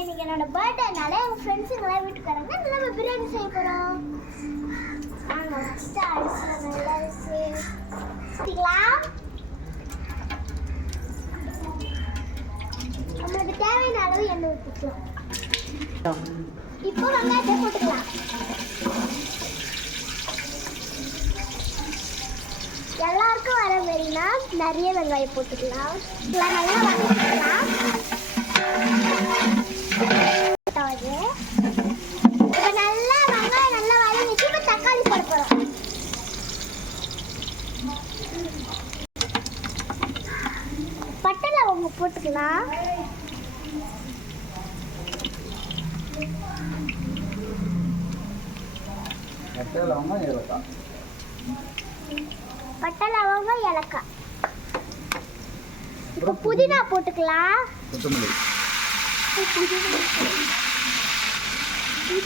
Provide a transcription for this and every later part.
இன்னைக்கு என்னோட பர்த்டேனால என் ஃப்ரெண்ட்ஸுங்களாம் வீட்டுக்கு வராங்க. நம்ம பிரியாணி செய்ய போகிறோம். நாங்கள் ஃபஸ்ட்டு அரிசி நல்லா சேர்த்துக்கலாம். நம்மளுக்கு தேவையான அளவு எண்ணெய் ஊற்றிக்கலாம். இப்போ வெங்காயத்தை போட்டுக்கலாம். எல்லாருக்கும் வர மாதிரினா நிறைய வெங்காயம் போட்டுக்கலாம். நல்லா வதக்கிக்கலாம். இப்போ நல்லா வெங்காயம் நல்லா வதங்கிச்சு. இப்போ தக்காளி போட போகிறோம். பட்டை லவங்கம் போட்டுக்கலாம். பட்டை லவங்கம் ஏலக்காய். பட்டை லவங்கம் ஏலக்காய். இப்போ புதினா போட்டுக்கலாம். கொத்தமல்லி.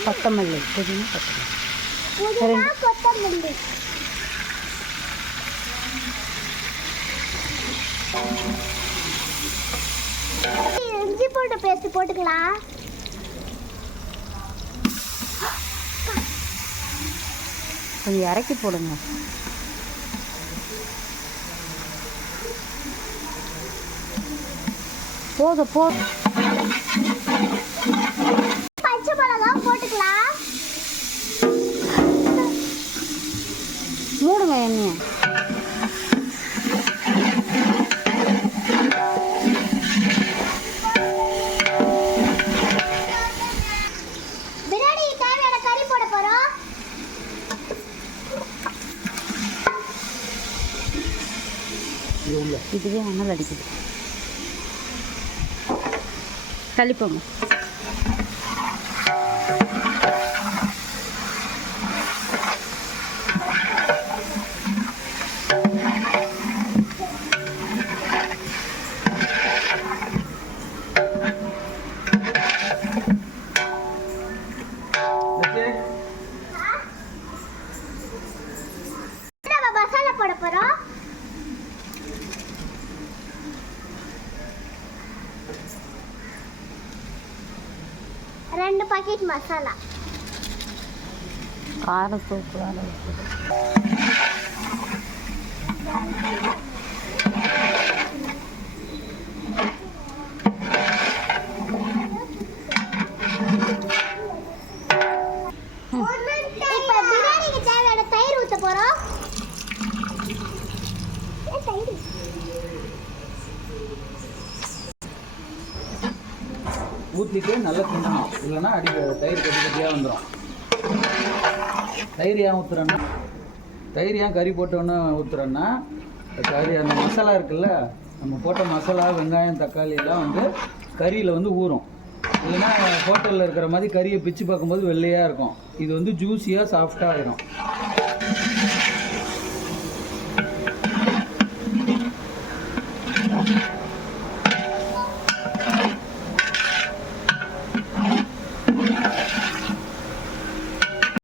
கொத்தமல்லி புதினா கொத்தமல்லி. இஞ்சி பூண்டு பேஸ்ட் போட்டுக்கலாம். கொஞ்சம் இறக்கி போடுங்க. போதும் போதும். பச்சை மிளகா போட்டுக்கலாம். மூடுங்க எண்ணெயை. பிரியாணிக்கு தேவையான கறி போட போறோம். இதுவே அனல் அடிக்குது. கழிப்போங்க. மசாலா போட போறோம். ரெண்டு பாக்கெட் மசாலா. காரம் தூக்குறாங்க. இப்போ பிரியாணிக்கு தேவையான தயிர் ஊற்ற போறோம். ஊற்றிட்டு நல்லா கிண்டணும். இல்லைன்னா தயிர் கட்டி கட்டியாக வந்துடும். தயிர் ஏன் ஊற்றுறேன்னா, தயிர் ஏன் கறி போட்டோன்னு ஊற்றுறேன்னா, கறி அந்த மசாலா இருக்குல்ல, நம்ம போட்ட மசாலா வெங்காயம் தக்காளி எல்லாம் வந்து கறியில் வந்து ஊறும். இல்லைன்னா ஹோட்டலில் இருக்கிற மாதிரி கறியை பிச்சு பார்க்கும்போது வெள்ளையாக இருக்கும். இது வந்து ஜூஸியாக சாஃப்டாக ஆகிடும்.